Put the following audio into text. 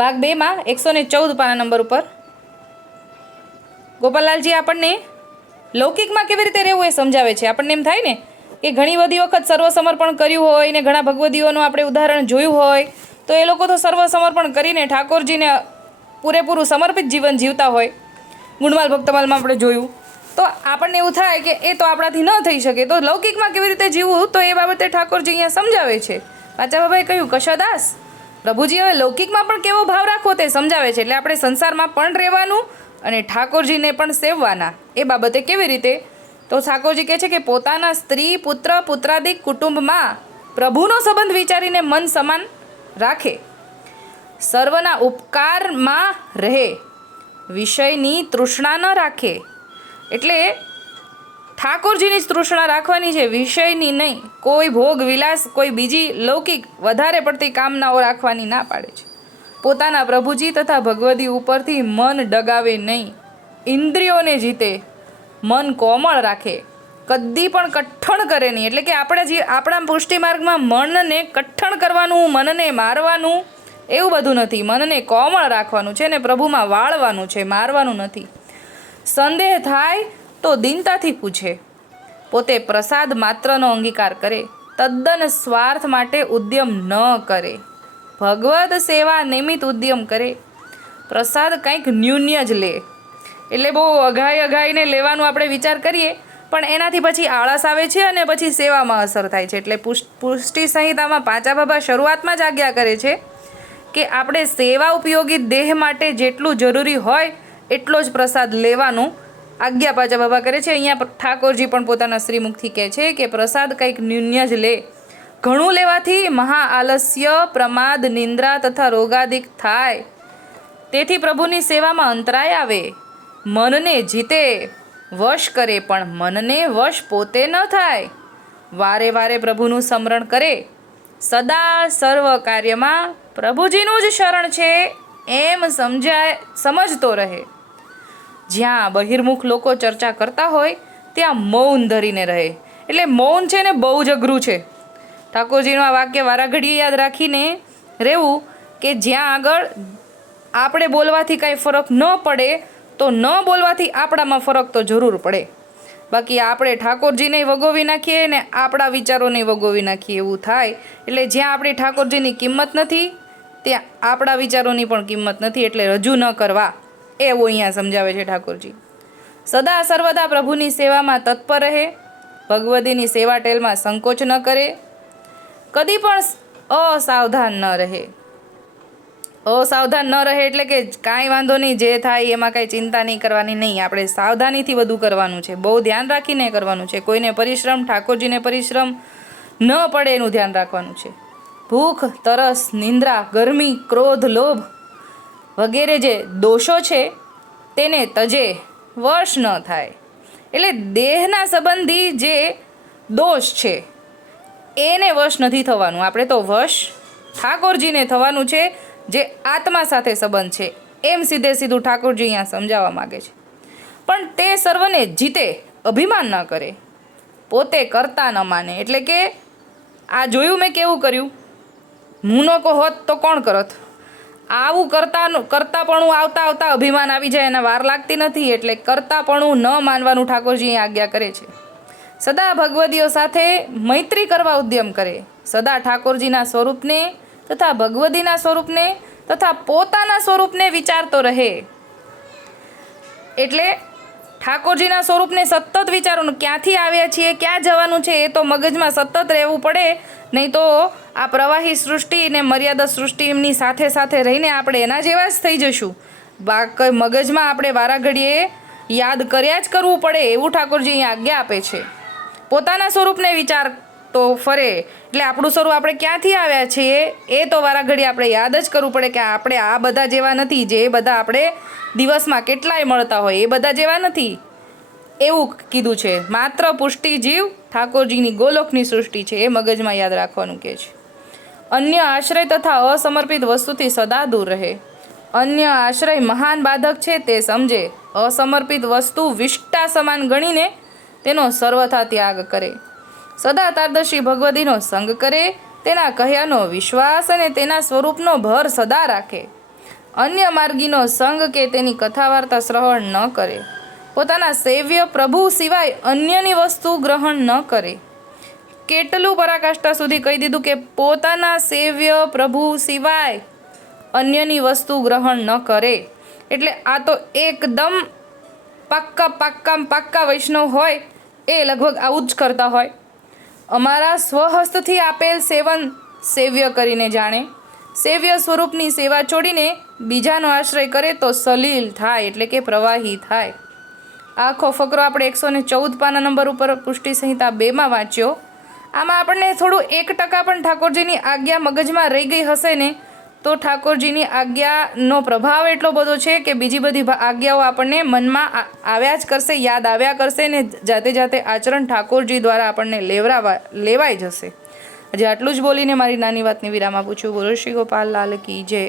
ભાગ બેમાં એકસો ને ચૌદ પાના નંબર ઉપર. ગોપાલાલજી આપણને લૌકિકમાં કેવી રીતે રહેવું એ સમજાવે છે. આપણને એમ થાય ને કે ઘણી બધી વખત સર્વસમર્પણ કર્યું હોય ને ઘણા ભગવદીઓનું આપણે ઉદાહરણ જોયું હોય, તો એ લોકો તો સર્વસમર્પણ કરીને ઠાકોરજીને પૂરેપૂરું સમર્પિત જીવન જીવતા હોય. ગુણમાલ ભક્તમાલમાં આપણે જોયું. તો આપણને એવું થાય કે એ તો આપણાથી ન થઈ શકે. તો લૌકિકમાં કેવી રીતે જીવવું, તો એ બાબતે ઠાકોરજી અહીંયા સમજાવે છે. પાચા બાબાએ કહ્યું, કશાદાસ પ્રભુજી, હવે લૌકિકમાં પણ કેવો ભાવ રાખવો તે સમજાવે છે. એટલે આપણે સંસારમાં પણ રહેવાનું અને ઠાકોરજીને પણ સેવવાના. એ બાબતે કેવી રીતે? તો ઠાકોરજી કહે છે કે પોતાના સ્ત્રી, પુત્ર, પુત્રાદિક કુટુંબમાં પ્રભુનો સંબંધ વિચારીને મન સમાન રાખે. સર્વના ઉપકારમાં રહે. વિષયની તૃષ્ણા ન રાખે. એટલે ઠાકોરજીની જ તૃષ્ણા રાખવાની છે, વિષયની નહીં. કોઈ ભોગ, વિલાસ, કોઈ બીજી લૌકિક વધારે પડતી કામનાઓ રાખવાની ના પાડે છે. પોતાના પ્રભુજી તથા ભગવદી ઉપરથી મન ડગાવે નહીં. ઇન્દ્રિયોને જીતે, મન કોમળ રાખે. કદી પણ કઠણ કરે નહીં. એટલે કે આપણે જે, આપણા પુષ્ટિ માર્ગમાં મનને કઠણ કરવાનું, મનને મારવાનું એવું બધું નથી. મનને કોમળ રાખવાનું છે ને પ્રભુમાં વાળવાનું છે, મારવાનું નથી. સંદેહ થાય તો દીનતાથી પૂછે, પોતે પ્રસાદ માત્રનો અંગીકાર કરે, તદ્દન સ્વાર્થ માટે ઉદ્યમ ન કરે. ભગવદ સેવા નિમિત્ત ઉદ્યમ કરે. પ્રસાદ કંઈક ન્યૂન્ય જ લે. એટલે બહુ અઘાઈ અઘાઈને લેવાનું આપણે વિચાર કરીએ, પણ એનાથી પછી આળસ આવે છે અને પછી સેવામાં અસર થાય છે. એટલે પુષ- પુષ્ટિ સંહિતામાં પાંચા બાબા શરૂઆતમાં જ આજ્ઞા કરે છે કે આપણે સેવા ઉપયોગી દેહ માટે જેટલું જરૂરી હોય, એટલો જ પ્રસાદ લેવાનું આજ્ઞા પાછા બાબા કરે છે. અહીંયા ઠાકોરજી પણ પોતાના શ્રીમુખથી કહે છે કે પ્રસાદ કંઈક ન્યૂન્ય જ લે. ઘણું લેવાથી મહા આલસ્ય, પ્રમાદ, નિંદ્રા તથા રોગાદિક થાય. તેથી પ્રભુની સેવામાં અંતરાય આવે. મનને જીતે, વશ કરે, પણ મનને વશ પોતે ન થાય. વારે વારે પ્રભુનું સ્મરણ કરે. સદા સર્વ કાર્યમાં પ્રભુજીનું જ શરણ છે. એમ સમજાય, સમજતો રહે. જ્યાં બહિર્મુખ લોકો ચર્ચા કરતા હોય, ત્યાં મૌન ધરીને રહે. એટલે મૌન છે ને બહુ જ અઘરું છે. ઠાકોરજીનું આ વાક્ય વારાઘડીએ યાદ રાખીને રહેવું કે જ્યાં આગળ આપણે બોલવાથી કાંઈ ફરક ન પડે, તો ન બોલવાથી આપણામાં ફરક તો જરૂર પડે. બાકી આપણે ઠાકોરજીને વગોવી નાખીએ ને આપણા વિચારોને વગોવી નાખીએ એવું થાય. એટલે જ્યાં આપણી ઠાકોરજીની કિંમત નથી, ત્યાં આપણા વિચારોની પણ કિંમત નથી, એટલે રજૂ ન કરવા. એવું અહીંયા સમજાવે છે ઠાકોરજી. સદા સર્વદા પ્રભુની સેવામાં તત્પર રહે, ભગવદીની સેવા ટેલમાં સંકોચ ન કરે, કદી પણ અસાવધાન ન રહે. અસાવધાન ન રહે એટલે કે કાંઈ વાંધો નહીં, જે થાય એમાં કાંઈ ચિંતા નહીં કરવાની નહીં. આપણે સાવધાનીથી બધું કરવાનું છે. બહુ ધ્યાન રાખીને કરવાનું છે. કોઈને પરિશ્રમ, ઠાકોરજીને પરિશ્રમ ન પડે એનું ધ્યાન રાખવાનું છે. ભૂખ, તરસ, નિંદ્રા, ગરમી, ક્રોધ, લોભ વગેરે જે દોષો છે, તેને તજે, વશ ન થાય. એટલે દેહના સંબંધી જે દોષ છે, એને વશ નથી થવાનું. આપણે તો વશ ઠાકોરજીને થવાનું છે, જે આત્મા સાથે સંબંધ છે. એમ સીધે સીધું ઠાકોરજી અહીંયા સમજાવવા માગે છે. પણ તે સર્વને જીતે, અભિમાન ન કરે. પોતે કરતા ન માને. એટલે કે, આ જોયું મેં કેવું કર્યું? હું ન હોત તો કોણ કરત? આવું કરતા કરતાપણું આવતા આવતા અભિમાન આવી જાય એના વાર લાગતી નથી, એટલે કરતાપણું ન માનવાનું ઠાકોરજી આજ્ઞા કરે છે. સદા ભગવદીઓ સાથે મૈત્રી કરવા ઉદ્યમ કરે. સદા ઠાકોરજીના સ્વરૂપને તથા ભગવદીના સ્વરૂપને તથા પોતાના સ્વરૂપને વિચારતો રહે. એટલે ઠાકોરજીના સ્વરૂપને સતત વિચારવાનું ક્યાંથી આવ્યા છીએ, ક્યાં જવાનું છે, એ તો મગજમાં સતત રહેવું પડે. નહીં તો આ પ્રવાહી સૃષ્ટિ ને મર્યાદા સૃષ્ટિ એમની સાથે સાથે રહીને આપણે એના જેવા જ થઈ જશું. બાકી મગજમાં આપણે વારાઘડીએ યાદ કર્યા જ કરવું પડે, એવું ઠાકોરજી અહીં આજ્ઞા આપે છે. પોતાના સ્વરૂપને વિચાર તો ફરે. એટલે આપણું સ્વરૂપ આપણે ક્યાંથી આવ્યા છીએ, એ તો વારાઘડી આપણે યાદ જ કરવું પડે કે આપણે આ બધા જેવા નથી, જે બધા આપણે દિવસમાં કેટલાય મળતા હોય, એ બધા જેવા નથી. એવું કીધું છે. માત્ર પુષ્ટિ જીવ, ઠાકોરજીની ગોલોકની સૃષ્ટિ છે, એ મગજમાં યાદ રાખવાનું કે છે. અન્ય આશ્રય તથા અસમર્પિત વસ્તુથી સદા દૂર રહે. અન્ય આશ્રય મહાન બાધક છે, તે સમજે. અસમર્પિત વસ્તુ વિષ્ટા સમાન ગણીને તેનો સર્વથા ત્યાગ કરે. સદા તારદર્શી ભગવદીનો સંગ કરે, તેના કહ્યાનો વિશ્વાસ અને તેના સ્વરૂપનો ભર સદા રાખે. અન્ય માર્ગીનો સંગ કે તેની કથા વાર્તા શ્રવણ ન કરે. પોતાના સેવ્ય પ્રભુ સિવાય અન્યની વસ્તુ ગ્રહણ ન કરે. કેટલું પરાકાષ્ઠા સુધી કહી દીધું કે પોતાના સેવ્ય પ્રભુ સિવાય અન્યની વસ્તુ ગ્રહણ ન કરે. એટલે આ તો એકદમ પાક્કા પાક્કા પાક્કા વૈષ્ણવ હોય, એ લગભગ આવું જ કરતા હોય. અમારા સ્વહસ્તથી આપેલ સેવન સેવ્ય કરીને જાણે. સેવ્ય સ્વરૂપની સેવા છોડીને બીજાનો આશ્રય કરે તો સલીલ થાય, એટલે કે પ્રવાહી થાય. આખો ફકરો આપણે એકસો ને ચૌદ પાના નંબર ઉપર પુષ્ટિ સંહિતા બેમાં વાંચ્યો. આમાં આપણને થોડું એક ટકા પણ ઠાકોરજીની આજ્ઞા મગજમાં રહી ગઈ હશે ને તો ઠાકોરજીની આજ્ઞાનો પ્રભાવ એટલો બધો છે કે બીજી બધી આજ્ઞાઓ આપણને મનમાં આવ્યા જ કરશે, યાદ આવ્યા કરશે ને જાતે જાતે આચરણ ઠાકોરજી દ્વારા આપણને લેવરાવા લેવાઈ જશે. આજે આટલું જ બોલીને મારી નાની વાતની વિરામ આપું છું. બોલો શ્રી ગોપાલ લાલ કી જય.